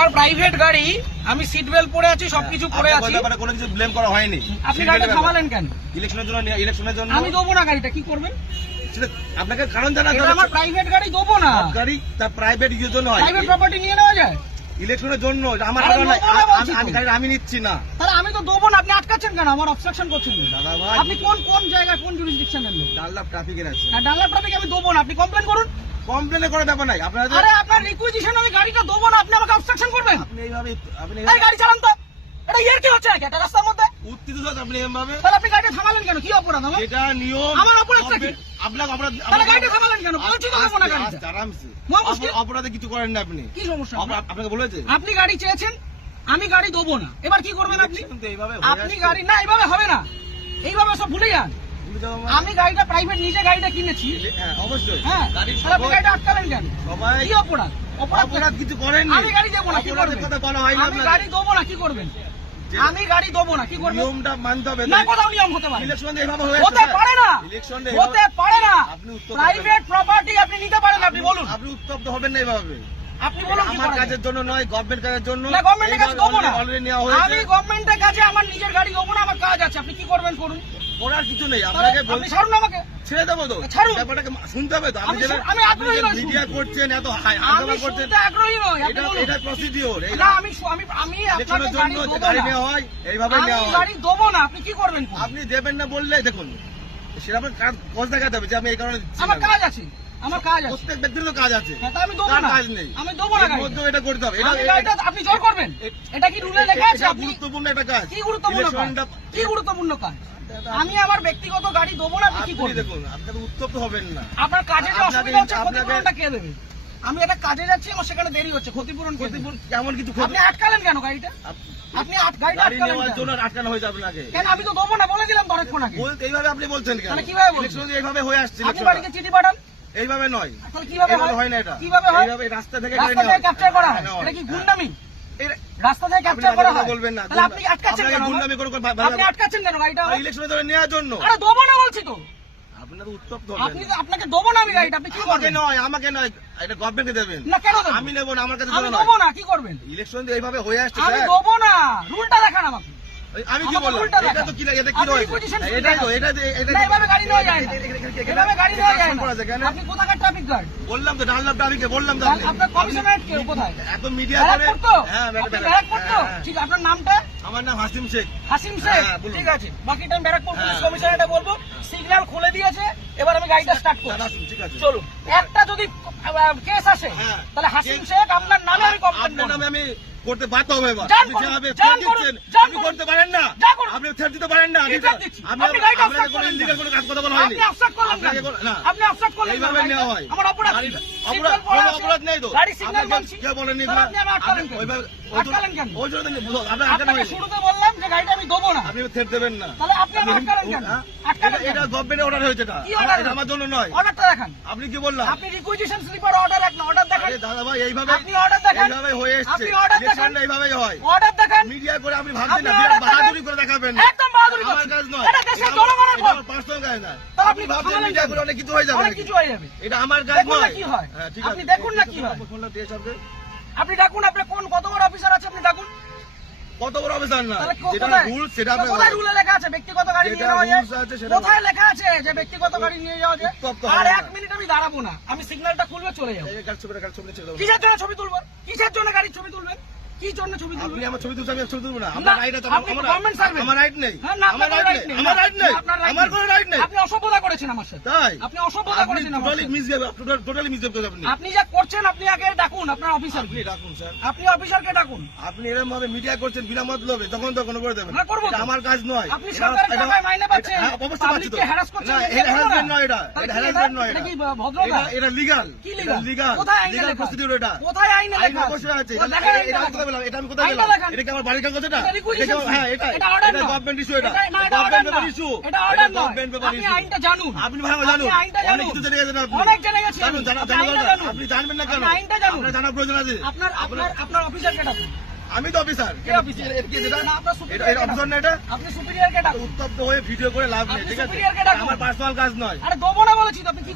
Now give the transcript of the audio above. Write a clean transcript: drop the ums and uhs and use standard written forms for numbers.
আমার প্রাইভেট গাড়ি, আমি সিট বেল্ট পরে আছি, সবকিছু করে আছি, কোনো কিছু ব্লেম করা হয়নি। আপনি গাড়িটা থামালেন কেন? ইলেকশনের জন্য আমি দেবো না গাড়িটা, কি করবেন? আপনাকে কারণ জানা, আমার প্রাইভেট গাড়ি দেবো না। গাড়ি তার প্রাইভেট ইউজের জন্য হয়, প্রাইভেট প্রপার্টি নিয়ে নেওয়া যায় ইলেকশনের জন্য। আমার গাড়ি আমি নিচ্ছি না, তাহলে আমি তো দেবো না। আপনি আটকাচ্ছেন কেন? আমার অবস্ট্রাকশন করছেন দাদা ভাই। আপনি কোন জায়গায়, কোন জুরিসডিকশন নেন? ডানলাপ ট্রাফিকের আছে, ডানলাপ ট্রাফিক আমি দেবো না। আপনি কমপ্লেন করুন। কমপ্লেন করে ব্যাপার নাই আপনার। আরে আপনার রিকুইজিশন আমি গাড়িটা দেবো না, আপনি আমাকে অবস্ট্রাকশন করবেন? আপনি এই গাড়ি চালান তো, এটা ইয়ার কি হচ্ছে নাকি একটা রাস্তার মধ্যে? উত্তেজিত হচ্ছে আপনি এভাবে। তাহলে আপনি গাড়িটা থামালেন কেন? কি অপরাধ আমার? এটা নিয়ম। আমার অপরাধটা কি? আপনাকে অপরাধ। তাহলে গাড়িটা থামালেন কেন? বলছি তো দেবো না গাড়িটা। আরামসে মুশকিল। অপরাধে কিছু করেন না আপনি। কি সমস্যা? আপনাকে বলেছে আপনি গাড়ি চেয়েছেন, আমি গাড়ি দেবো না। এবার কি করবেন আপনি? কিন্তু এইভাবে আপনি গাড়ি না, এইভাবে হবে না, এইভাবে সব ভুলে যান। আমি গাড়িটা প্রাইভেট, নিজে গাড়িটা কিনেছি। হ্যাঁ অবশ্যই। হ্যাঁ, তাহলে আপনি গাড়িটা আটকালেন কেন? সবাই কি অপরাধ? অপরাধ কিছু করেননি। আমি গাড়ি দেবো না, কি করবেন? কথা বলা হয় না। আমি গাড়ি দেবো না, কি করবেন? আমি গাড়ি দেবো না, কি করবেন? নিয়মটা মানতে হবে। না, কোথাও নিয়ম হতে পারে? ইলেকশন এইভাবে হয়ে হতে পারে না, ইলেকশন হতে পারে না। আপনি উত্তর প্রাইভেট প্রপার্টি আপনি নিতে পারেন, আপনি বলুন। আপনি উত্তপ্ত হবেন না এইভাবে। আপনি বলুন কি আমার করা যায়? কাজের জন্য নয়, গভর্নমেন্ট কাজের জন্য। না, গভর্নমেন্টের কাছে দেবো না। অলরেডি নেওয়া হয়েছে। আমি গভর্নমেন্টের কাছে আমার নিজের গাড়ি দেবো না, আমার কাজ আছে। আপনি কি করবেন করুন, করার কিছু নেই। তাহলে আপনাকে আপনি ছাড়ুন আমাকে। ছেড়ে দেবো তো, ছাড়ুন। ব্যাপারটাকে শুনতে হবে তো। আমি আগ্রহী নই। মিডিয়া করছেন, এত আমি হাঙ্গামা করছেন, শুনতে আগ্রহী নই, আপনি বলুন। এটা প্রসিডিওর। না, আমি আপনাকে ইলেকশনের গাড়ি জন্য দেবো গাড়ি না। নেওয়া হয়, এইভাবে আমি নেওয়া হয়। গাড়ি দেবো না, আপনি কি করবেন করুন। আপনি দেবেন না বললে দেখুন সেরকম কাজ দেখাতে হবে যে আমি এই কারণে দিচ্ছি আমার না। কাজ আছে, আমার কাজ আছে। প্রত্যেক ব্যক্তির তো কাজ আছে, হ্যাঁ, তা আমি দেবো কার না। কাজ নেই? আমি দেবো না এর গাড়িটা। মধ্যেও এটা করতে হবে। আমি গাড়িটা আপনি জোর করবেন? এটা কি রুলে লেখা আছে? এটা আপনি গুরুত্বপূর্ণ একটা কাজ। কি গুরুত্বপূর্ণ কাজ? ইলেকশনটা- কি গুরুত্বপূর্ণ কাজ? আমি আমার ব্যক্তিগত গাড়ি দেবো না, আপনি কি আপনি করবেন? দেখুন, আপনাকে উত্তপ্ত হবেন না। আপনার কাজে যে আপনাকে- অসুবিধা হচ্ছে, আপনাকে- ক্ষতিপূরণটা কে দেবে? আমি একটা কাজে যাচ্ছি, আমার সেখানে দেরি হচ্ছে, ক্ষতিপূরণ কে দেবে? ক্ষতিপূরণ কেমন কিছু আপনি আটকালেন কেন গাড়িটা? আপনি গাড়িটা গাড়ি আটকালেন নেওয়ার কেন? জন্য আটকানো হয়েছে আপনাকে। কেন? আমি তো দেবো না বলে দিলাম তো অনেকক্ষণ আগে। এইভাবে আপনি বলছেন কেন? তাহলে কিভাবে বলছেন? ইলেকশন এইভাবে হয়ে আসছে। আপনি ইলেকশনটা। বাড়িতে চিঠি পাঠান। এইভাবে নয়, তাহলে কিভাবে এইভাবে হয়? হয় না এটা। কিভাবে হয়? এইভাবে রাস্তা থেকে গাড়ি রাস্তা নেওয়া থেকে ক্যাপচার করা হয়। হয়। এটা কি গুন্ডামি? এটা- রাস্তা থেকে আপনি ক্যাপচার আগে করা কথা হয়। বলবেন না। তাহলে আপনি আটকাচ্ছেন আপনাকে কেন? গুন্ডামি করে আপনি আটকাচ্ছেন কেন গাড়িটা? ইলেকশনের জন্য নেওয়ার জন্য। আরে দেবো না বলছি তো। আপনার উত্তপ্ত আপনি আপনাকে দেবো না আমি গাড়িটা, আপনি কি আমাকে করবেন? নয়, আমাকে নয়, এটা গভর্নমেন্টকে দেবেন। না, কেন দেবো? আমি নেবো না, আমার কাছে আমি জন্য দেবো নয়। না, কি করবেন? ইলেকশন এইভাবে হয়ে আসছে আমি স্যার। দেবো না, রুলটা দেখান আমাকে। আমি কি আমাকে বললাম? উল্টা এটা দেখান। তো কি এটা কি আপনি রয়েছে? position এটাই তো, দেখান। এটা না, এভাবে গাড়ি নেওয়া যায় না। এভাবে গাড়ি নেওয়া যায় না। করা আছে কেন? আপনি কোথাকার ট্রাফিক গার্ড? বললাম তো ডানলাপ ট্রাফিকে বললাম তো আপনি। আপনার কমিশনারেট কে কোথায়? এত মিডিয়া করে। ব্যারাকপুর তো? হ্যাঁ, আপনি ব্যারাকপুর তো? হ্যাঁ। ঠিক, আপনার নামটা? আমার নাম হাসিম শেখ। হাসিম শেখ। হ্যাঁ, বলুন। ঠিক আছে, বাকিটা আমি ব্যারাকপুর পুলিশ হ্যাঁ। কমিশনারেটে বলবো। সিগন্যাল খুলে দিয়েছে, এবার আমি গাড়িটা স্টার্ট করব। ঠিক আছে। চলুন। একটা যদি কেস আসে, হ্যাঁ। তাহলে হাসিম শেখ আপনার নামে আমি কমপ্লেন আপনার করব। নামে আমি করতে বাধ্য হবে এবার। যান আপনি করুন, যেভাবে যান threat করুন, দিচ্ছেন, যান আপনি করুন। করতে পারেন না। যান করুন। আপনি threat দিতে পারেন না। কি threat দিচ্ছি? আপনি গাড়িটা আপনাকে obstruct কোনো করলেন illegal কেন? কোনো কাজ কথা বলা হয়নি। আপনি obstruct করলেন কেন? আপনাকে না। আপনি obstruct করলেন কেন? এইভাবে নেওয়া হয়। আমার অপরাধ কি? গাড়িটা- সিগন্যাল অপরাধ- পড়া কোনো আছে। অপরাধ নেই তো। গাড়ি সিগন্যাল আপনাকে মানছি। কে বলেনি? তাহলে আপনি আমার আটকালেন কেন? ওইভাবে- আটকালেন কেন? ওই জন্য আপনার আটকানো আপনাকে হয়নি। শুরুতে বললাম যে গাড়িটা আমি দেবো না। আপনি থ্রেট দেবেন না। তাহলে আপনি আমার আটকালেন কেন? হ্যাঁ? আটকালেন কেন? এটা গভর্নমেন্টের অর্ডার হয়েছে এটা। কি order? এটা আমার জন্য নয়। অর্ডারটা দেখান। আপনি কি বললাম? আপনি রিকুইজিশন স্লিপার অর্ডার এক না, অর্ডার দেখান। আরে দাদা ভাই এইভাবে আপনি order দেখান। এইভাবে হয়ে এসেছে। আপনি order দেখান। ইলেকশনটা এইভাবেই হয়। অর্ডার দেখান। মিডিয়া করে আপনি ভাবছেন না আপনি বিরাট order দেখান। বাহাদুরি করে দেখাবেন। একদম বাহাদুরি আমার করছেন। কাজ নয়। এটা দেশের জনগণের ভোট। পার্সোনাল কাজ না। তাহলে আপনি আপনি ভাবছেন থামালেন মিডিয়া কেন? করে অনেক কিছু হয়ে যাবে অনেক নাকি? কিছু হয়ে যাবে। এটা আমার কাজ দেখুন না নয়। কি হয়। হ্যাঁ, ঠিক আপনি আছে। দেখুন না কি হয়। ফোনটা দিয়ে সবকে। আপনি ডাকুন, আপনার কত বড় অফিসার আছে আপনি ডাকুন। কত বড় অফিসার না তাহলে যেটা কোথায়? রুল সেটা তো কোথায় রুলে লেখা আছে ব্যক্তিগত গাড়ি নিয়ে যেটা যাওয়া যায়? rules আছে সেটা- কোথায় লেখা আছে যে ব্যক্তিগত গাড়ি নিয়ে যাওয়া যায়? উত্তপ্ত আর হবে এক না। মিনিট আমি দাঁড়াবো না, আমি সিগন্যালটা খুলবে চলে যাবো। এই কাজ ছবিটা ছেড়ে দাও। কিসের জন্য ছবি তুলবেন? কিসের জন্য গাড়ির ছবি তুলবেন? কি জন্য ছবি আপনি তুলবেন? আমার ছবি তুলছেন, আমি ছবি তুলবো না। না, আমার রাইট আছে। আপনি government servant। আমার রাইট নেই। হ্যাঁ, না, আমার আপনার রাইট right নেই। নেই। আমার রাইট নেই। আপনার right আমার নেই। কোনো রাইট নেই। আপনি অসভ্যতা করেছেন আমার সাথে। তাই আপনি অসভ্যতা আপনি করেছেন আমার টোটালি সাথে। মিসবিহেভ, টোটালি মিসবিহেভ করেছেন আপনি। আপনি যা করছেন আপনি আগে ডাকুন আপনার অফিসার। আপনি ডাকুন স্যার। আপনি অফিসারকে ডাকুন। আপনি এরকম ভাবে মিডিয়া করছেন বিনা মতলবে, তখন তখন করে দেবেন। হ্যাঁ, করবো তো। এটা আমার কাজ নয়। আপনি সরকারের টাকায় মাইনে পাচ্ছেন, হ্যাঁ, অবশ্যই পাচ্ছি তো। পাবলিককে হ্যারাস করছেন, না, এটা এটা করবো না। harassment নয় এটা। তাহলে এটা কি harassment নয় এটা এটা। কি ভদ্রতা? এটা legal। কি এটা লিগাল? legal। কোথায় আইনে legal লেখা? procedure এটা। কোথায় আইনে আইনে লেখা? অবশ্যই আছে। ও, দেখান এটা আমি আইনটা কোথায় পেলাম? এটা আমি কোথায় আইনটা পেলাম? দেখান। এটা কি আমার বাড়ির কাগজ এটা? এটা requisition হ্যাঁ, এটা এটা order না। গভর্নমেন্ট ইস্যু এটা। এটা না, এটা order গভর্নমেন্ট না। Paper issue. এটা order নয়। গভর্নমেন্ট পেপার আপনি ইস্যু। আইনটা জানুন। আপনি ভালো জানুন। আপনি আইনটা অনেক জানুন। কিছু জেনে গেছেন আপনি। অনেক জেনে গেছি জানুন, আমি। জানা আপনি আইনটা দরকার। জানুন। আপনি জানবেন না কেন? আপনি আইনটা জানুন। আপনার জানার প্রয়োজন আছে। আপনার অফিসারকে ডাকুন। আমি তো অফিসার। কে অফিসার? এটা কি এটা? না, আপনার এটা superior কে অফিসার না ডাকুন। এটা? আপনি সুপিরিয়রকে ডাকুন। উত্তপ্ত হয়ে ভিডিও করে লাভ নেই, আপনি ঠিক আছে? superior কে ডাকুন। আমার পার্সোনাল কাজ নয়। আরে দেবো না বলেছি তো, আপনি কি